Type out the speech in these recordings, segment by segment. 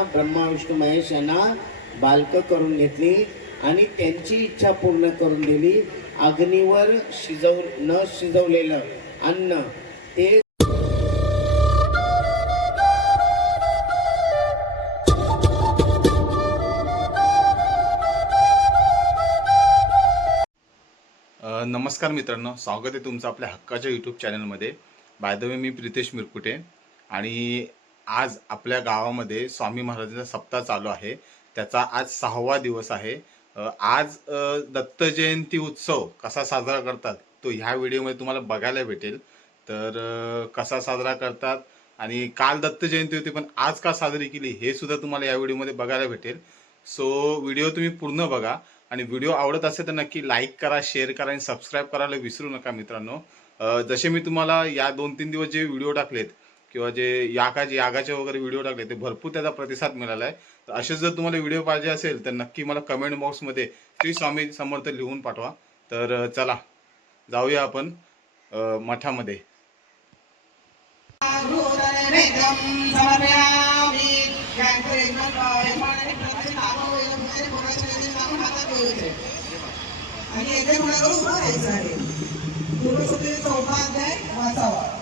त्यांना ब्रह्मा विष्णू महेश यांना बालकं करून घेतली आणि त्यांची इच्छा पूर्ण करून दिली. अग्नीवर शिजव न शिजवलेलं अन्न ते नमस्कार मित्रांनो. स्वागत आहे तुमचं आपल्या हक्काच्या यूट्यूब चॅनलमध्ये बाय द वे मी प्रितेश मिरकुटे आणि आज आपल्या गावामध्ये स्वामी महाराजांचा सप्ताह चालू आहे. त्याचा आज सहावा दिवस आहे. आज दत्त जयंती उत्सव कसा साजरा करतात तो ह्या व्हिडिओमध्ये तुम्हाला बघायला भेटेल. तर कसा साजरा करतात आणि काल दत्त जयंती होती पण आज का साजरी केली हे सुद्धा तुम्हाला या व्हिडिओमध्ये बघायला भेटेल. सो व्हिडिओ तुम्ही पूर्ण बघा आणि व्हिडिओ आवडत असेल तर नक्की लाईक करा शेअर करा आणि सबस्क्राईब करायला विसरू नका मित्रांनो. जसे मी तुम्हाला या दोन तीन दिवस जे व्हिडिओ टाकलेत किंवा जे यागाचे यागाचे वगैरे व्हिडिओ टाकले ते भरपूर त्याचा प्रतिसाद मिळाला आहे तर असेच जर तुम्हाला व्हिडिओ पाहिजे असेल तर नक्की मला कमेंट बॉक्समध्ये श्री स्वामी समर्थ लिहून पाठवा. तर चला जाऊया आपण मठामध्ये. आणि येथे कोणाकडून उभं राहायचं आहे? पूर्वसुद्धीचा चौथा अध्याय वाचावा.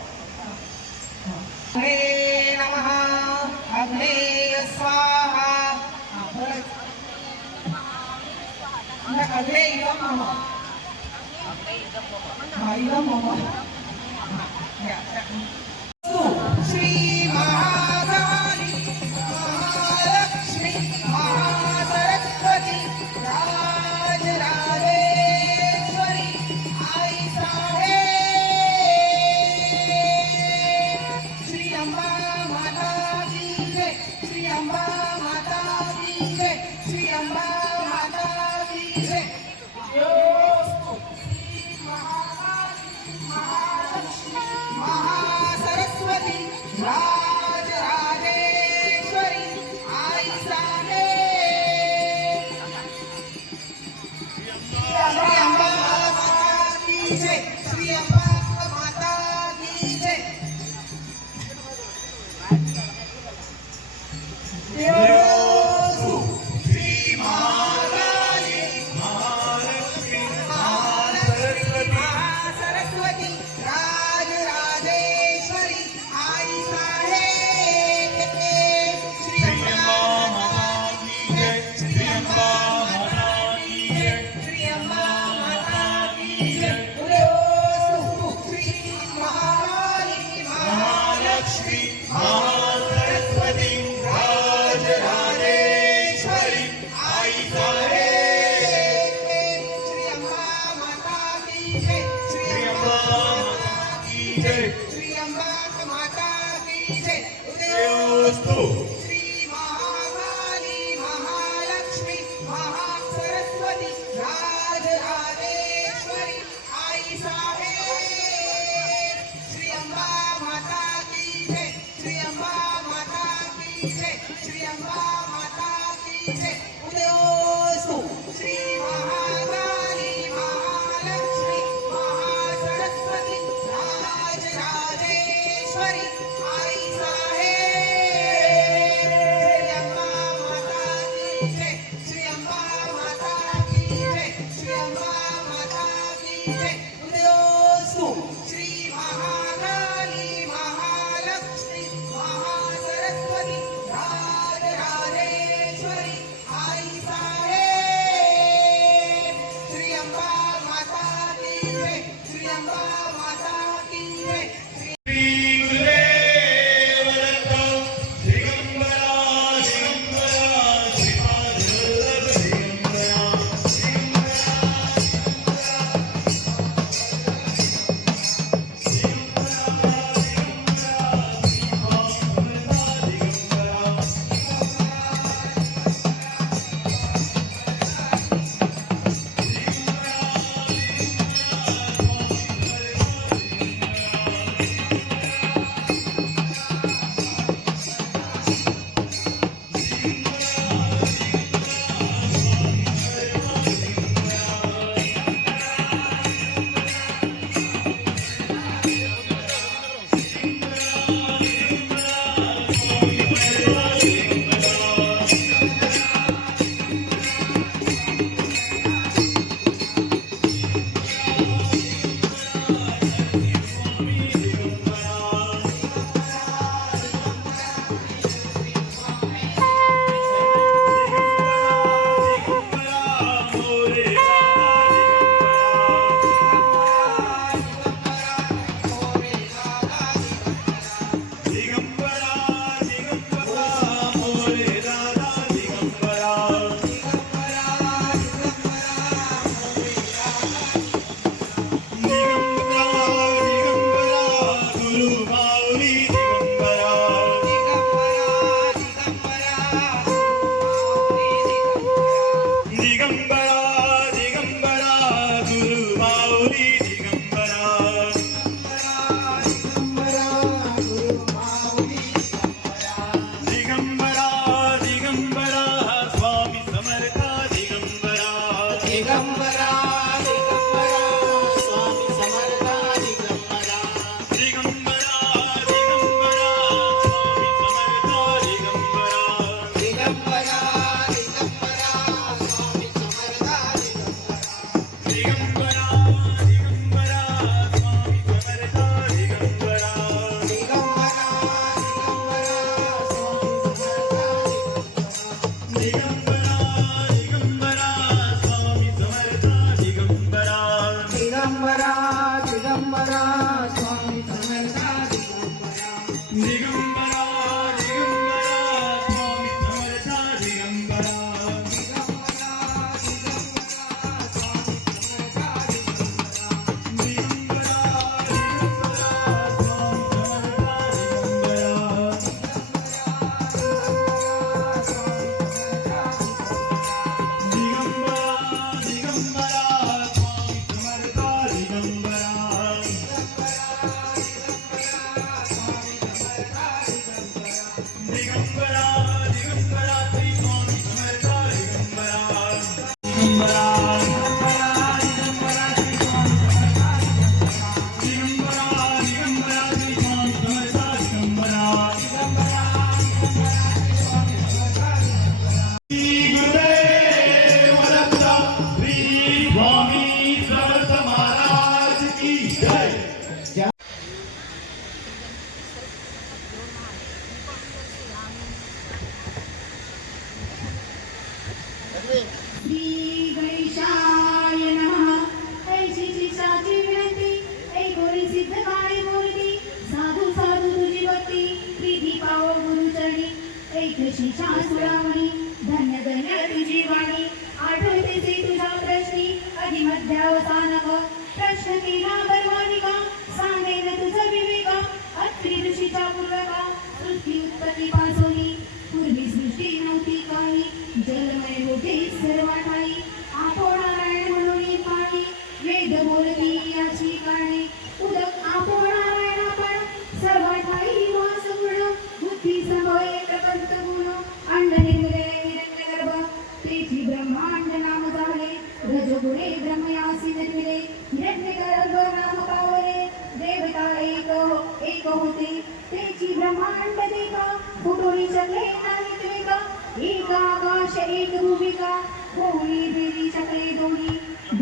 啊啊啊啊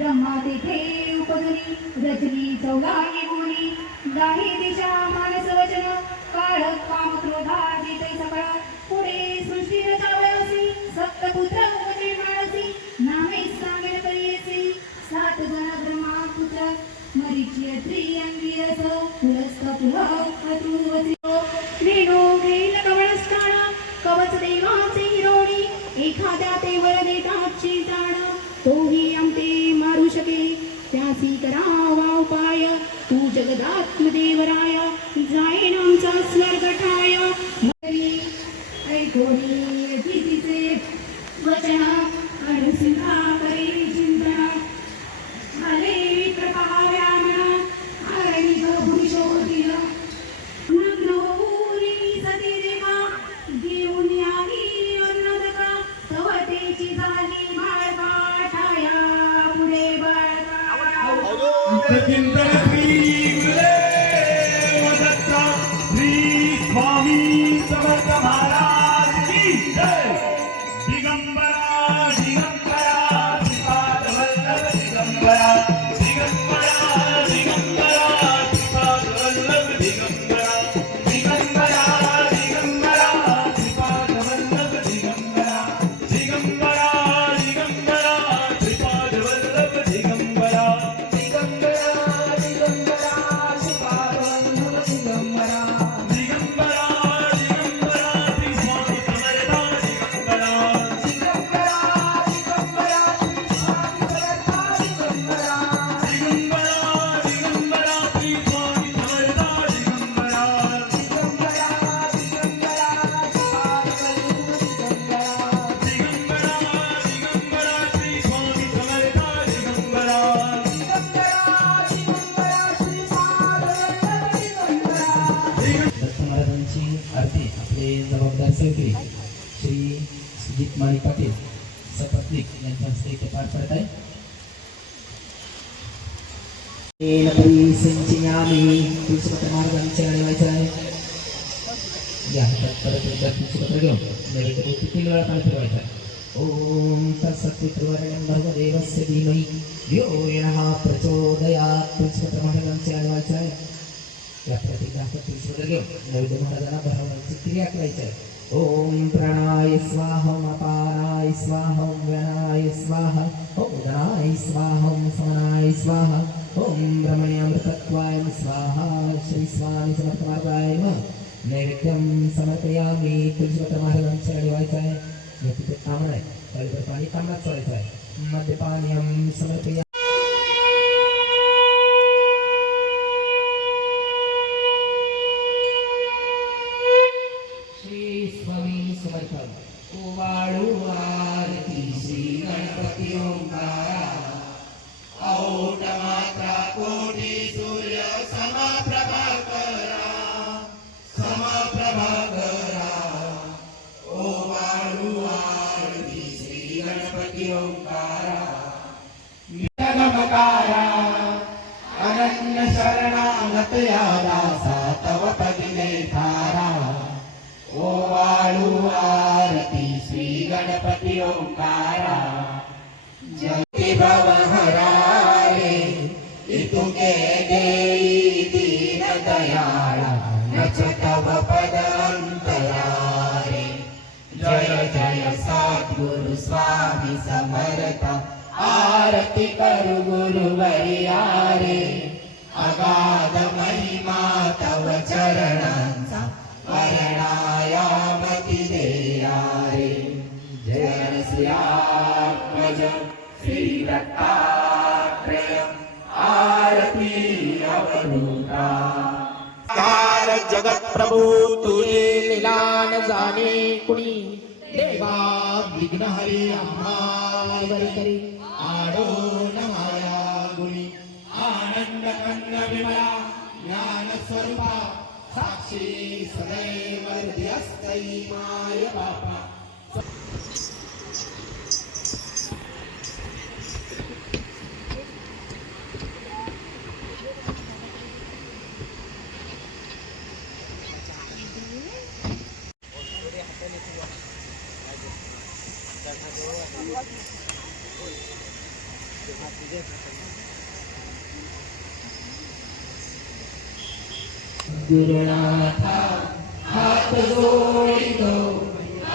ब्रह्मा तेथे उपजनी रचनी चौदाही गुणी दाही दिशा मानस वचन काळ काम क्रोधा गीतमाळी पाटील सपत्निक यांच्या हस्ते ते पार पडत आहे संचियामी तुळशीपत्र मार्ग आमच्या अडवायचा आहे या हातात परत एकदा तुळशीपत्र घेऊन नैवेद्य तीन वेळा काळ फिरवायचा आहे ॐ तत्सत्पितृवर्णं भगदेवस्य धीमहि धियो यः प्रचोदयात् तुळशीपत्र महाराजांचे अडवायचं आहे या प्रतिज्ञा तुळशीपत्र घेऊन नैवेद्य महाराजांना भरावायची क्रिया करायची आहे ओम प्रणाय स्वाहम अपानाय स्वाहम व्यानाय स्वाहा ओम उदनाय स्वाहम समनाय स्वाहा ओम ब्रह्मण्यामृतत्वाय स्वाहा श्री स्वामी समर्थ मार्गाय नमः। नैवेद्यम समर्पयामि तुळशीपत्र महाराजांचे अडवायचं आहे मग तिथे तांबड आहे पाणी तांबडात सोडायचं आहे मद्यपानीयम समर्पया विघ्न आडो न माया गुणी आनंद कन्न विमला ज्ञान स्वरूपा साक्षी सदैव हृदयस्थै माय बापा गुरुनाथा हात जोडितो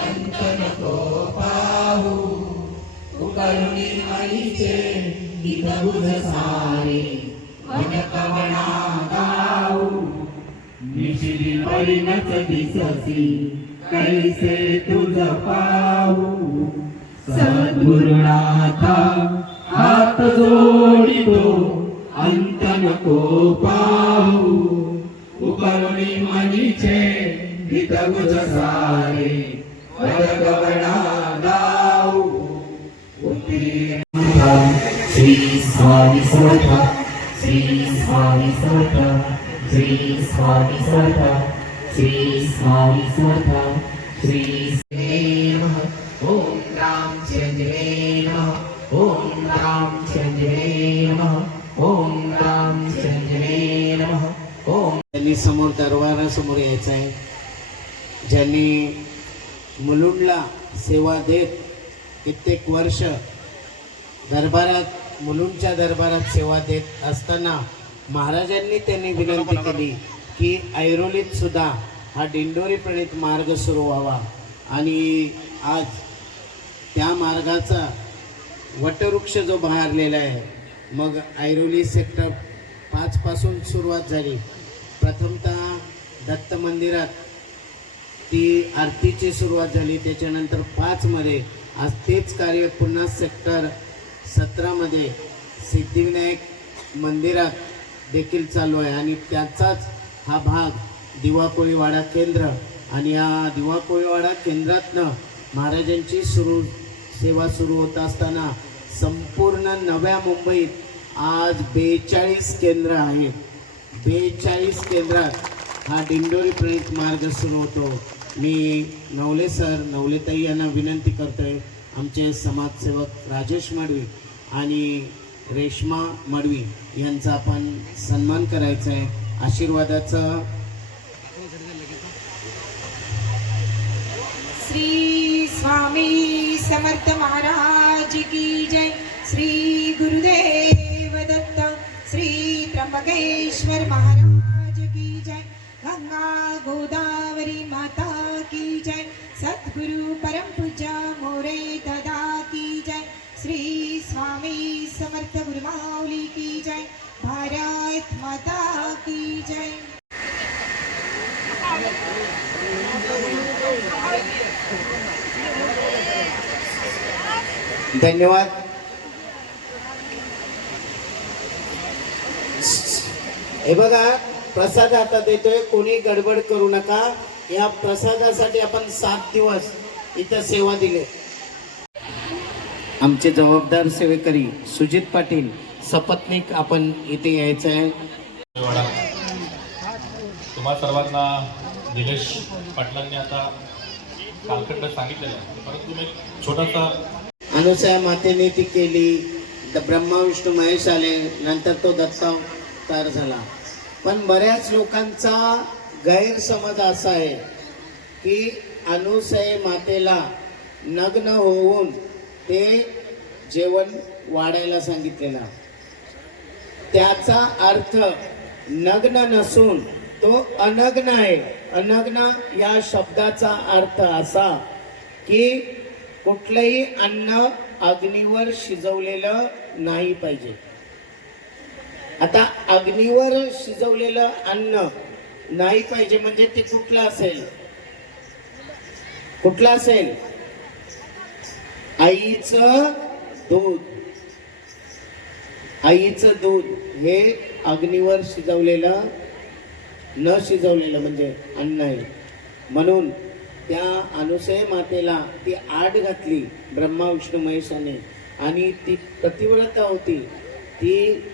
अंत नको पाहू उकरुणी आईचे दिनबुध सारे मन कवणा गाऊ निशिली परिणच दिससी कैसे तुझ पाहू. सद्गुरुनाथा हात जोडितो अंत नको पाहू उपरुणी मनीचे हित गुज सारे वरगवणा गाऊ श्री स्वामी समर्थ श्री स्वामी समर्थ श्री स्वामी समर्थ श्री स्वामी समर्थ श्री नमः त्यांनी समोर दरबारासमोर यायचं आहे ज्यांनी मुलुंडला सेवा देत कित्येक वर्ष दरबारात मुलुंडच्या दरबारात सेवा देत असताना महाराजांनी त्यांनी विनंती केली की ऐरोलीत सुद्धा हा दिंडोरी प्रणित मार्ग सुरू व्हावा. आणि आज त्या मार्गाचा वटवृक्ष जो बहारलेला आहे मग ऐरोली सेक्टर पाचपासून सुरुवात झाली. प्रथमतः दत्त मंदिरात ती आरतीची सुरुवात झाली. त्याच्यानंतर पाचमध्ये आज तेच कार्य पुन्हा सेक्टर सतरामध्ये सिद्धिविनायक मंदिरात देखील चालू आहे. आणि त्याचाच हा भाग दिवाकोळीवाडा केंद्र आणि या दिवाकोळीवाडा केंद्रातनं महाराजांची सुरू सेवा सुरू होत असताना संपूर्ण नव्या मुंबईत आज बेचाळीस केंद्र आहेत. बेचाळीस केंद्रात हा दिंडोरी प्रणित मार्ग सुरू होतो. मी नवले सर नवलेताई यांना विनंती करतोय आमचे समाजसेवक राजेश मडवी आणि रेश्मा मडवी यांचा आपण सन्मान करायचा आहे आशीर्वादाचं श्री स्वामी समर्थ महाराज की जय. श्री त्र्यंबकेश्वर महाराज की जय। गंगा गोदावरी माता की जय। सद्गुरु परम पूजा मोरे दादा की जय। श्री स्वामी समर्थ गुरुमाऊली की जय। भारत माता की जय। धन्यवाद। हे बघा प्रसाद हातात येतोय कोणी गडबड करू नका. या प्रसादासाठी आपण सात दिवस इथं सेवा दिली. आमचे जबाबदार सेवेकरी सुजित पाटील सपत्नीक आपण इथे यायचं आहे तुम्हा सर्वांना निलेश पाटलांनी आता कालखंड सांगितलेलं आहे. परंतु मी छोटासा अनुसया मातेने ती केली ब्रह्मा विष्णू महेश आले नंतर तो तयार झाला. पण बऱ्याच लोकांचा गैरसमज असा आहे की अनुसये मातेला नग्न होऊन ते जेवण वाढायला सांगितलेला. त्याचा अर्थ नग्न नसून तो अनग्न आहे. अनग्न या शब्दाचा अर्थ असा की कुठलंही अन्न अग्नीवर शिजवलेलं नाही पाहिजे. आता अग्नीवर शिजवलेलं अन्न नाही पाहिजे म्हणजे ते कुठलं असेल? कुठलं असेल? आईचं दूध. आईचं दूध. हे अग्नीवर शिजवलेलं न शिजवलेलं म्हणजे अन्न आहे. म्हणून त्या अनुसय मातेला ती आड घातली ब्रह्मा विष्णू महेशाने. आणि ती प्रतिव्रता होती. ती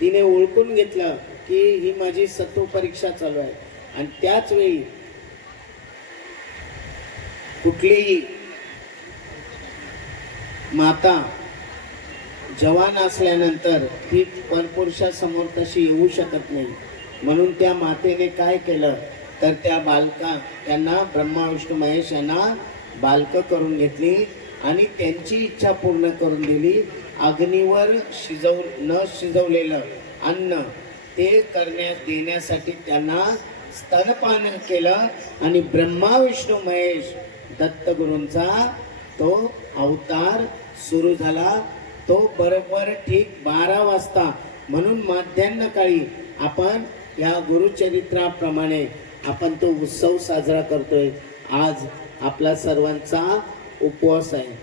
तिने ओळखून घेतलं की ही माझी सत्व परीक्षा चालू आहे. आणि त्याच वेळी कुठलीही माता जवान असल्यानंतर ती परपुरुषासमोर तशी येऊ शकत नाही. म्हणून त्या मातेने काय केलं? तर त्या बालका त्यांना ब्रह्मा विष्णू महेश यांना बालकं करून घेतली आणि त्यांची इच्छा पूर्ण करून दिली. अग्नीवर शिजव न शिजवलेलं अन्न ते करण्यात देण्यासाठी त्यांना स्तनपान केलं आणि ब्रह्मा विष्णू महेश दत्तगुरूंचा तो अवतार सुरू झाला. तो बरोबर ठीक बारा वाजता. म्हणून माध्यान्ह काळी आपण या गुरुचरित्राप्रमाणे आपण तो उत्सव साजरा करतोय. आज आपला सर्वांचा उपवास आहे.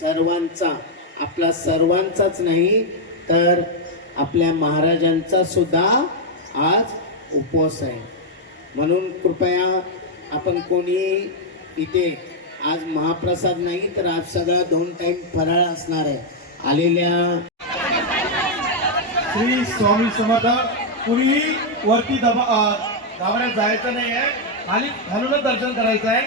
सर्वांचा आपला सर्वांचाच नाही तर आपल्या महाराजांचा सुद्धा आज उपवास आहे. म्हणून कृपया आपण कोणी इथे आज महाप्रसाद नाही तर आज सगळा दोन टाईम फराळ असणार आहे. आलेल्या श्री स्वामी समर्थ कुणीही वरती दबा धावण्यात जायचं नाही आहे खाली खालूनच दर्शन करायचं आहे